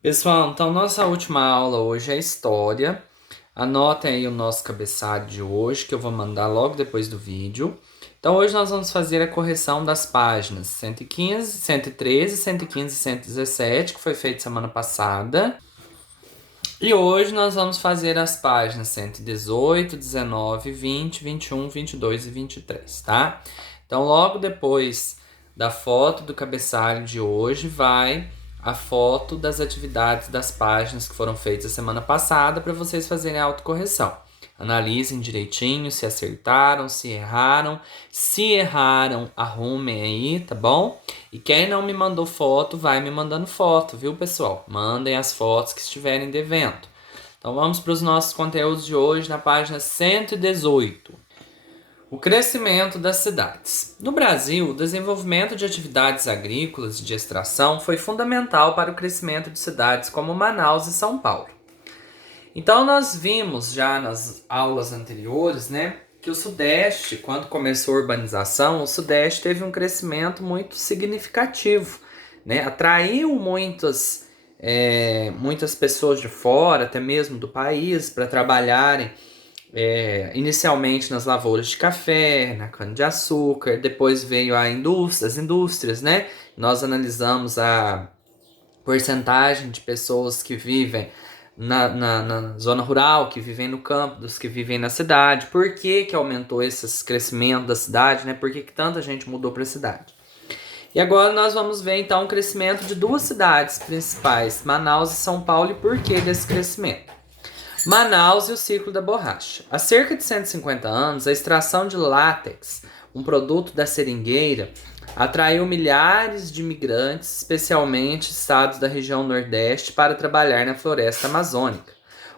Pessoal, então nossa última aula hoje é história. Anotem aí o nosso cabeçalho de hoje, que eu vou mandar logo depois do vídeo. Então hoje nós vamos fazer a correção das páginas 115, 113, 115 e 117, que foi feito semana passada. E hoje nós vamos fazer as páginas 118, 19, 20, 21, 22 e 23, tá? Então logo depois da foto do cabeçalho de hoje vai a foto das atividades das páginas que foram feitas a semana passada para vocês fazerem a autocorreção. Analisem direitinho se acertaram, se erraram. Se erraram, arrumem aí, tá bom? E quem não me mandou foto, vai me mandando foto, viu, pessoal? Mandem as fotos que estiverem devendo. Então vamos para os nossos conteúdos de hoje na página 118. O crescimento das cidades. No Brasil, o desenvolvimento de atividades agrícolas e de extração foi fundamental para o crescimento de cidades como Manaus e São Paulo. Então nós vimos já nas aulas anteriores, né, que o Sudeste, quando começou a urbanização, o Sudeste teve um crescimento muito significativo, né, atraiu muitas pessoas de fora, até mesmo do país, para trabalharem inicialmente nas lavouras de café, na cana-de-açúcar, depois veio as indústrias, né? Nós analisamos a porcentagem de pessoas que vivem na zona rural, que vivem no campo, dos que vivem na cidade. Por que aumentou esse crescimento da cidade, né? Por que tanta gente mudou para a cidade? E agora nós vamos ver então o crescimento de duas cidades principais, Manaus e São Paulo, e por que desse crescimento. Manaus e o ciclo da borracha. Há cerca de 150 anos, a extração de látex, um produto da seringueira, atraiu milhares de imigrantes, especialmente estados da região Nordeste, para trabalhar na floresta amazônica.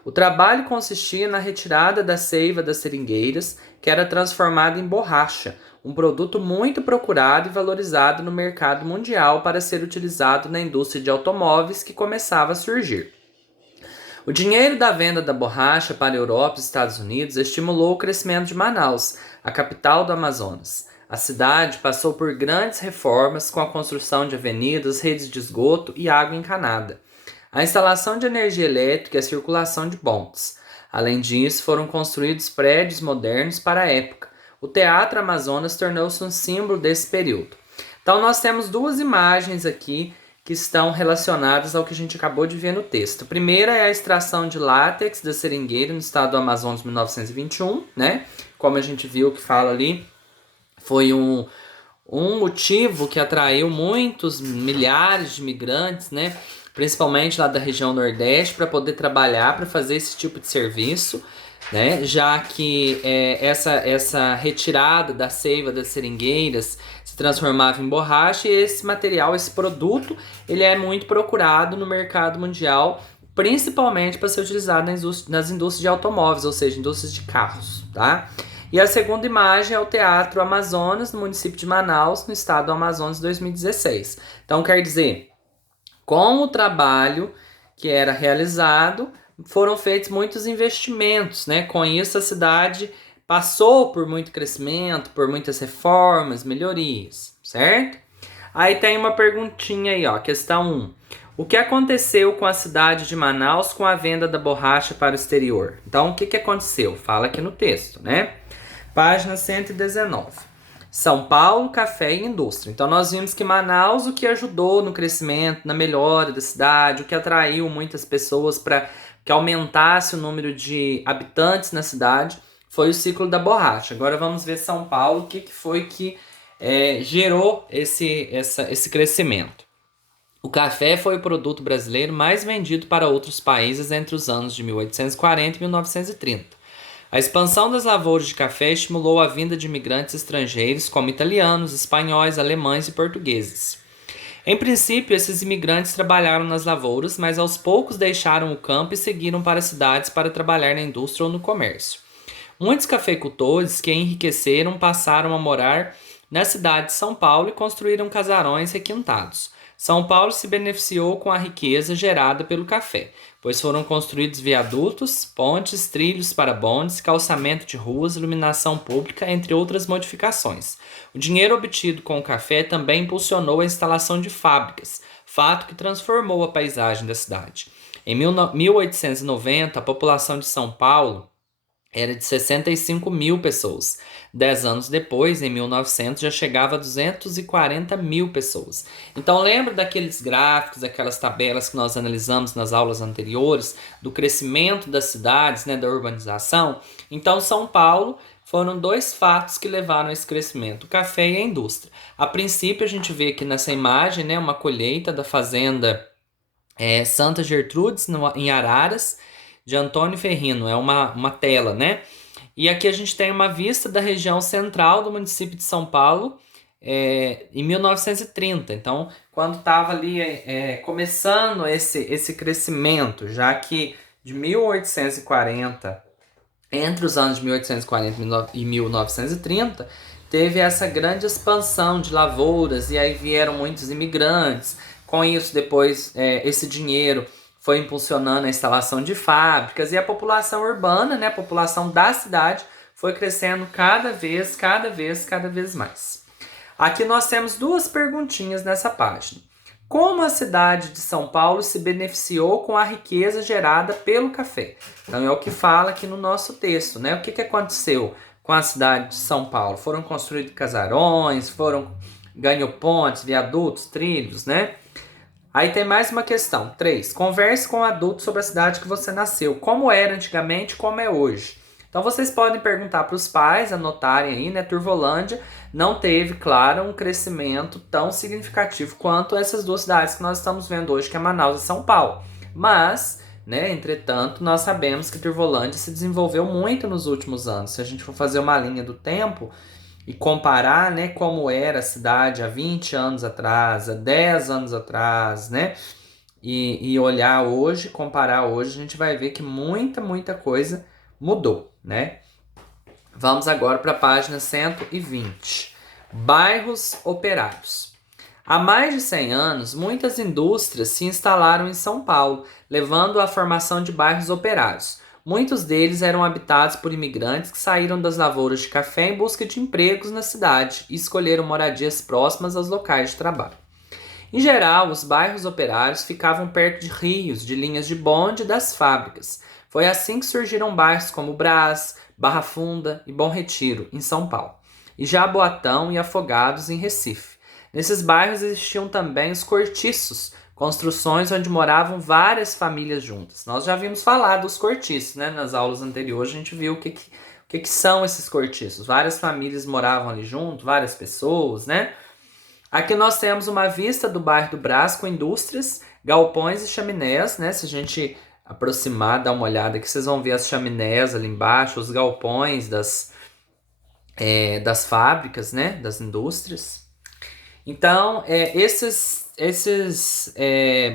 O trabalho consistia na retirada da seiva das seringueiras, que era transformada em borracha, um produto muito procurado e valorizado no mercado mundial para ser utilizado na indústria de automóveis que começava a surgir. O dinheiro da venda da borracha para a Europa e Estados Unidos estimulou o crescimento de Manaus, a capital do Amazonas. A cidade passou por grandes reformas com a construção de avenidas, redes de esgoto e água encanada, a instalação de energia elétrica e a circulação de bondes. Além disso, foram construídos prédios modernos para a época. O Teatro Amazonas tornou-se um símbolo desse período. Então, nós temos duas imagens aqui que estão relacionadas ao que a gente acabou de ver no texto. A primeira é a extração de látex da seringueira no estado do Amazonas em 1921, né? Como a gente viu que fala ali, foi um motivo que atraiu muitos milhares de imigrantes, né? Principalmente lá da região Nordeste, para poder trabalhar, para fazer esse tipo de serviço, né? Já que essa retirada da seiva das seringueiras se transformava em borracha e esse material, esse produto, ele é muito procurado no mercado mundial, principalmente para ser utilizado nas indústrias de automóveis, ou seja, indústrias de carros, tá? E a segunda imagem é o Teatro Amazonas, no município de Manaus, no estado do Amazonas, em 2016. Então, quer dizer, com o trabalho que era realizado, foram feitos muitos investimentos, né? Com isso, a cidade passou por muito crescimento, por muitas reformas, melhorias, certo? Aí tem uma perguntinha aí, ó, questão 1. O que aconteceu com a cidade de Manaus com a venda da borracha para o exterior? Então, o que aconteceu? Fala aqui no texto, né? Página 119. São Paulo, café e indústria. Então nós vimos que Manaus o que ajudou no crescimento, na melhora da cidade, o que atraiu muitas pessoas para que aumentasse o número de habitantes na cidade, foi o ciclo da borracha. Agora vamos ver São Paulo, o que foi que gerou esse crescimento. O café foi o produto brasileiro mais vendido para outros países entre os anos de 1840 e 1930. A expansão das lavouras de café estimulou a vinda de imigrantes estrangeiros como italianos, espanhóis, alemães e portugueses. Em princípio, esses imigrantes trabalharam nas lavouras, mas aos poucos deixaram o campo e seguiram para as cidades para trabalhar na indústria ou no comércio. Muitos cafeicultores que enriqueceram passaram a morar na cidade de São Paulo e construíram casarões requintados. São Paulo se beneficiou com a riqueza gerada pelo café, pois foram construídos viadutos, pontes, trilhos para bondes, calçamento de ruas, iluminação pública, entre outras modificações. O dinheiro obtido com o café também impulsionou a instalação de fábricas, fato que transformou a paisagem da cidade. Em 1890, a população de São Paulo era de 65 mil pessoas. 10 anos depois, em 1900, já chegava a 240 mil pessoas. Então, lembra daqueles gráficos, aquelas tabelas que nós analisamos nas aulas anteriores, do crescimento das cidades, né, da urbanização? Então, São Paulo foram dois fatos que levaram a esse crescimento, o café e a indústria. A princípio, a gente vê aqui nessa imagem, né, uma colheita da fazenda Santa Gertrudes, em Araras, de Antônio Ferrino. É uma tela, né? E aqui a gente tem uma vista da região central do município de São Paulo, em 1930. Então, quando estava ali começando esse crescimento, já que de 1840, entre os anos de 1840 e 1930, teve essa grande expansão de lavouras e aí vieram muitos imigrantes. Com isso, depois, esse dinheiro foi impulsionando a instalação de fábricas e a população urbana, né, a população da cidade, foi crescendo cada vez mais. Aqui nós temos duas perguntinhas nessa página. Como a cidade de São Paulo se beneficiou com a riqueza gerada pelo café? Então é o que fala aqui no nosso texto, né? O que aconteceu com a cidade de São Paulo? Foram construídos casarões, ganhou pontes, viadutos, trilhos, né? Aí tem mais uma questão. 3. Converse com um adulto sobre a cidade que você nasceu. Como era antigamente, como é hoje. Então vocês podem perguntar para os pais, anotarem aí, né? Turvolândia não teve, claro, um crescimento tão significativo quanto essas duas cidades que nós estamos vendo hoje, que é Manaus e São Paulo. Mas, né, entretanto, nós sabemos que Turvolândia se desenvolveu muito nos últimos anos. Se a gente for fazer uma linha do tempo e comparar, né, como era a cidade há 20 anos atrás, há 10 anos atrás, né, e olhar hoje, comparar hoje, a gente vai ver que muita coisa mudou, né? Vamos agora para a página 120. Bairros operários. Há mais de 100 anos, muitas indústrias se instalaram em São Paulo, levando à formação de bairros operários. Muitos deles eram habitados por imigrantes que saíram das lavouras de café em busca de empregos na cidade e escolheram moradias próximas aos locais de trabalho. Em geral, os bairros operários ficavam perto de rios, de linhas de bonde e das fábricas. Foi assim que surgiram bairros como Brás, Barra Funda e Bom Retiro, em São Paulo, e Jaboatão e Afogados, em Recife. Nesses bairros existiam também os cortiços, construções onde moravam várias famílias juntas. Nós já vimos falar dos cortiços, né? Nas aulas anteriores a gente viu o que são esses cortiços. Várias famílias moravam ali junto, várias pessoas, né? Aqui nós temos uma vista do bairro do Brás com indústrias, galpões e chaminés, né? Se a gente aproximar, dar uma olhada aqui, vocês vão ver as chaminés ali embaixo, os galpões das fábricas, né? Das indústrias. Então, esses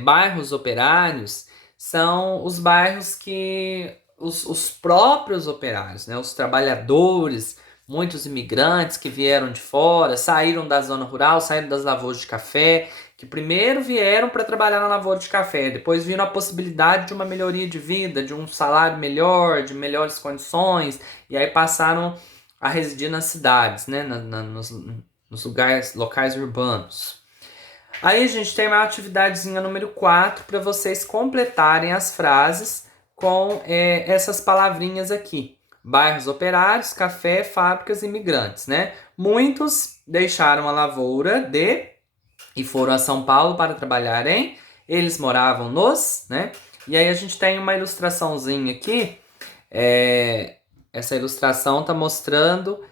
bairros operários são os bairros que os próprios operários, né? Os trabalhadores, muitos imigrantes que vieram de fora, saíram da zona rural, saíram das lavouras de café, que primeiro vieram para trabalhar na lavoura de café, depois viram a possibilidade de uma melhoria de vida, de um salário melhor, de melhores condições, e aí passaram a residir nas cidades, né? Nos locais urbanos. Aí a gente tem uma atividadezinha número 4 para vocês completarem as frases com essas palavrinhas aqui. Bairros operários, café, fábricas, imigrantes, né? Muitos deixaram a lavoura e foram a São Paulo para trabalhar eles moravam né? E aí a gente tem uma ilustraçãozinha aqui. Essa ilustração está mostrando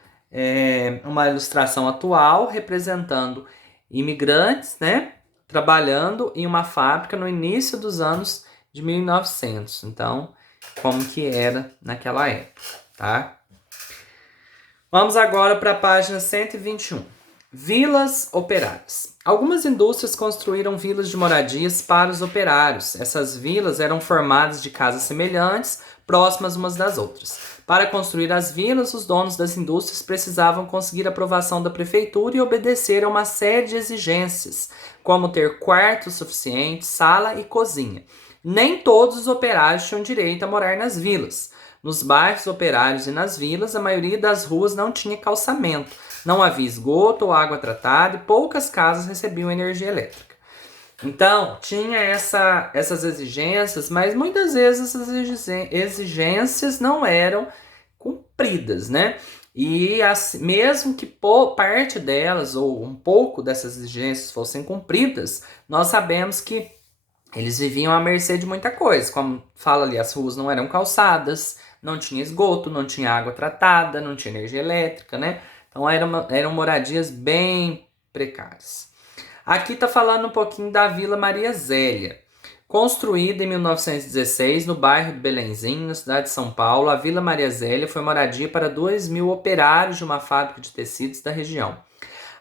uma ilustração atual representando imigrantes, né, trabalhando em uma fábrica no início dos anos de 1900. Então, como que era naquela época, tá? Vamos agora para a página 121. Vilas operárias. Algumas indústrias construíram vilas de moradias para os operários. Essas vilas eram formadas de casas semelhantes, próximas umas das outras. Para construir as vilas, os donos das indústrias precisavam conseguir a aprovação da prefeitura e obedecer a uma série de exigências, como ter quartos suficientes, sala e cozinha. Nem todos os operários tinham direito a morar nas vilas. Nos bairros operários e nas vilas, a maioria das ruas não tinha calçamento, não havia esgoto ou água tratada e poucas casas recebiam energia elétrica. Então, tinha essas exigências, mas muitas vezes essas exigências não eram cumpridas, né? E mesmo que parte delas ou um pouco dessas exigências fossem cumpridas, nós sabemos que eles viviam à mercê de muita coisa. Como fala ali, as ruas não eram calçadas, não tinha esgoto, não tinha água tratada, não tinha energia elétrica, né? Então eram moradias bem precárias. Aqui está falando um pouquinho da Vila Maria Zélia. Construída em 1916 no bairro do Belenzinho, na cidade de São Paulo, a Vila Maria Zélia foi moradia para 2.000 operários de uma fábrica de tecidos da região.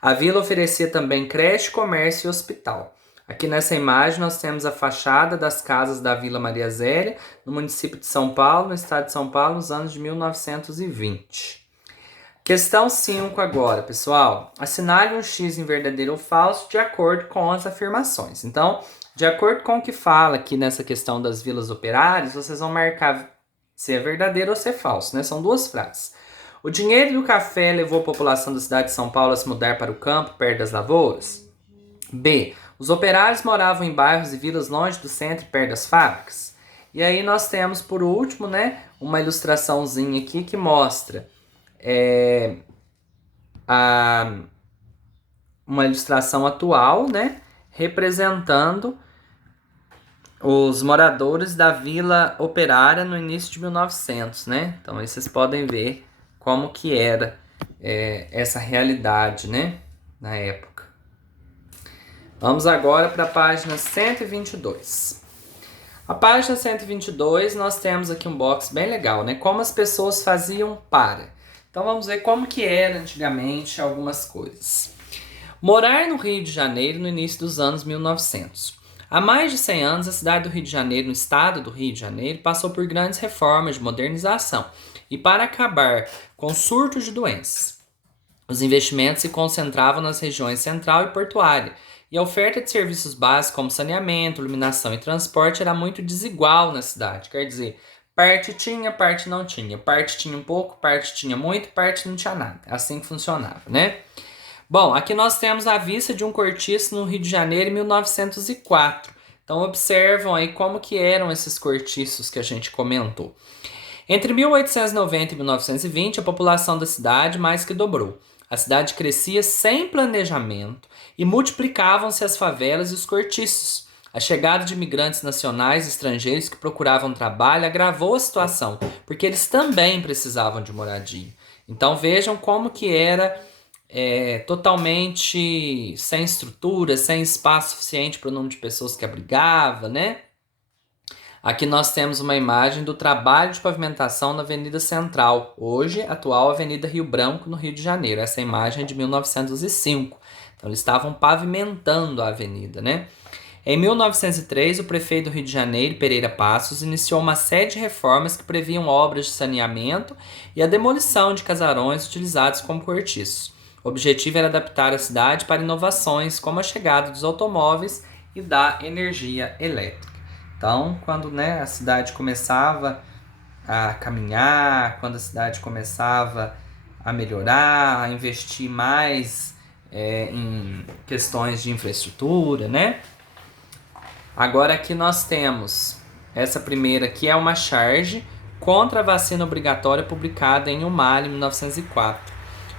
A vila oferecia também creche, comércio e hospital. Aqui nessa imagem nós temos a fachada das casas da Vila Maria Zélia, no município de São Paulo, no estado de São Paulo, nos anos de 1920. Questão 5 agora, pessoal. Assinale um X em verdadeiro ou falso de acordo com as afirmações. Então, de acordo com o que fala aqui nessa questão das vilas operárias, vocês vão marcar se é verdadeiro ou se é falso, né? São duas frases. O dinheiro do café levou a população da cidade de São Paulo a se mudar para o campo, perto das lavouras? B. Os operários moravam em bairros e vilas longe do centro, perto das fábricas? E aí nós temos, por último, né, uma ilustraçãozinha aqui que mostra uma ilustração atual, né, representando os moradores da Vila Operária no início de 1900, né? Então aí vocês podem ver como que era essa realidade, né, na época. Vamos agora para a página 122. A página 122 nós temos aqui um box bem legal, né? Como as pessoas faziam para. Então vamos ver como que era antigamente algumas coisas. Morar no Rio de Janeiro no início dos anos 1900. Há mais de 100 anos, a cidade do Rio de Janeiro, no estado do Rio de Janeiro, passou por grandes reformas de modernização. E para acabar com surtos de doenças, os investimentos se concentravam nas regiões central e portuária, e a oferta de serviços básicos como saneamento, iluminação e transporte era muito desigual na cidade. Quer dizer, parte tinha, parte não tinha. Parte tinha um pouco, parte tinha muito, parte não tinha nada. Assim que funcionava, né? Bom, aqui nós temos a vista de um cortiço no Rio de Janeiro em 1904. Então observam aí como que eram esses cortiços que a gente comentou. Entre 1890 e 1920, a população da cidade mais que dobrou. A cidade crescia sem planejamento e multiplicavam-se as favelas e os cortiços. A chegada de imigrantes nacionais e estrangeiros que procuravam trabalho agravou a situação, porque eles também precisavam de moradia. Então vejam como que era totalmente sem estrutura, sem espaço suficiente para o número de pessoas que abrigava, né? Aqui nós temos uma imagem do trabalho de pavimentação na Avenida Central, hoje atual Avenida Rio Branco, no Rio de Janeiro. Essa imagem é de 1905. Então eles estavam pavimentando a avenida, né? Em 1903, o prefeito do Rio de Janeiro, Pereira Passos, iniciou uma série de reformas que previam obras de saneamento e a demolição de casarões utilizados como cortiços. O objetivo era adaptar a cidade para inovações como a chegada dos automóveis e da energia elétrica. Então, quando a cidade começava a caminhar, quando a cidade começava a melhorar, a investir mais em questões de infraestrutura, né? Agora aqui nós temos essa primeira que é uma charge contra a vacina obrigatória publicada em Umalho, em 1904.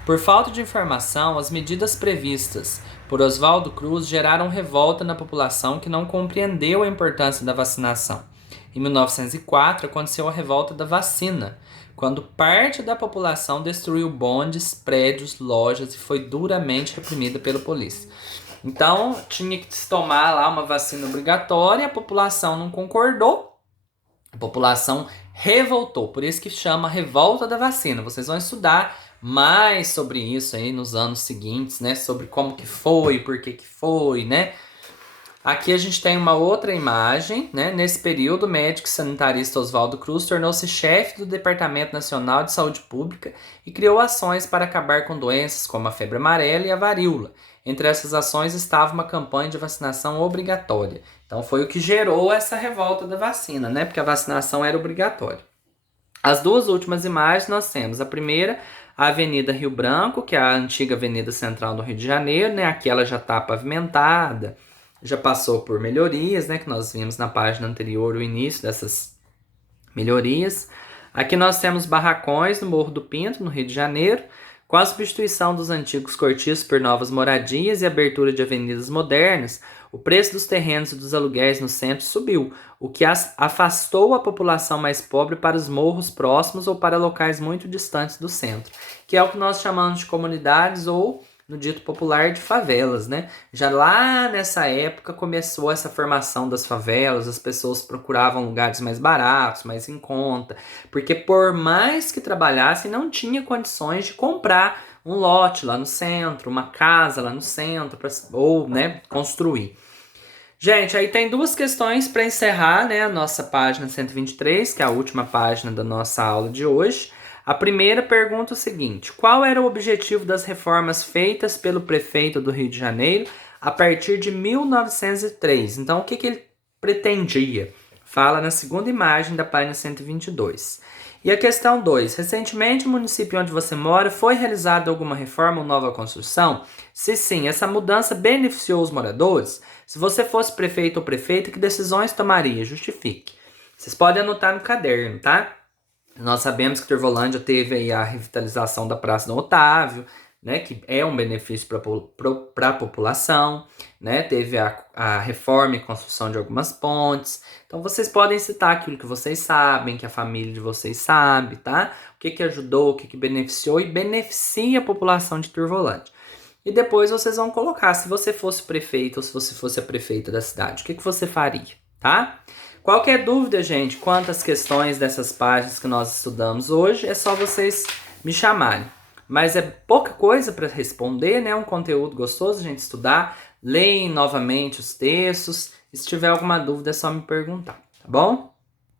Por falta de informação, as medidas previstas por Oswaldo Cruz geraram revolta na população que não compreendeu a importância da vacinação. Em 1904, aconteceu a revolta da vacina, quando parte da população destruiu bondes, prédios, lojas e foi duramente reprimida pela polícia. Então, tinha que se tomar lá uma vacina obrigatória, a população não concordou, a população revoltou, por isso que chama revolta da vacina. Vocês vão estudar mais sobre isso aí nos anos seguintes, né? Sobre como que foi, por que que foi, né? Aqui a gente tem uma outra imagem, né? Nesse período, o médico sanitarista Oswaldo Cruz tornou-se chefe do Departamento Nacional de Saúde Pública e criou ações para acabar com doenças como a febre amarela e a varíola. Entre essas ações estava uma campanha de vacinação obrigatória. Então foi o que gerou essa revolta da vacina, né? Porque a vacinação era obrigatória. As duas últimas imagens nós temos. A primeira, a Avenida Rio Branco, que é a antiga Avenida Central do Rio de Janeiro, né? Aqui ela já está pavimentada, já passou por melhorias, né? Que nós vimos na página anterior o início dessas melhorias. Aqui nós temos barracões no Morro do Pinto, no Rio de Janeiro, com a substituição dos antigos cortiços por novas moradias e abertura de avenidas modernas. O preço dos terrenos e dos aluguéis no centro subiu, o que afastou a população mais pobre para os morros próximos ou para locais muito distantes do centro, que é o que nós chamamos de comunidades ou, no dito popular, de favelas, né? Já lá nessa época começou essa formação das favelas, as pessoas procuravam lugares mais baratos, mais em conta, porque por mais que trabalhassem, não tinha condições de comprar um lote lá no centro, uma casa lá no centro, ou, né, construir. Gente, aí tem duas questões para encerrar, né, a nossa página 123, que é a última página da nossa aula de hoje. A primeira pergunta é o seguinte: qual era o objetivo das reformas feitas pelo prefeito do Rio de Janeiro a partir de 1903? Então, o que ele pretendia? Fala na segunda imagem da página 122. E a questão 2. Recentemente, no município onde você mora, foi realizada alguma reforma ou nova construção? Se sim, essa mudança beneficiou os moradores? Se você fosse prefeito ou prefeita, que decisões tomaria? Justifique. Vocês podem anotar no caderno, tá? Nós sabemos que Turvolândia teve aí a revitalização da Praça Dom Otávio, né, que é um benefício para a população, né, teve a reforma e construção de algumas pontes. Então vocês podem citar aquilo que vocês sabem, que a família de vocês sabe, tá? O que ajudou, o que beneficiou e beneficia a população de Turvolândia. E depois vocês vão colocar, se você fosse prefeito ou se você fosse a prefeita da cidade, o que você faria, tá? Qualquer dúvida, gente, quanto às questões dessas páginas que nós estudamos hoje, é só vocês me chamarem. Mas é pouca coisa para responder, né? Um conteúdo gostoso a gente estudar. Leem novamente os textos. E se tiver alguma dúvida, é só me perguntar, tá bom?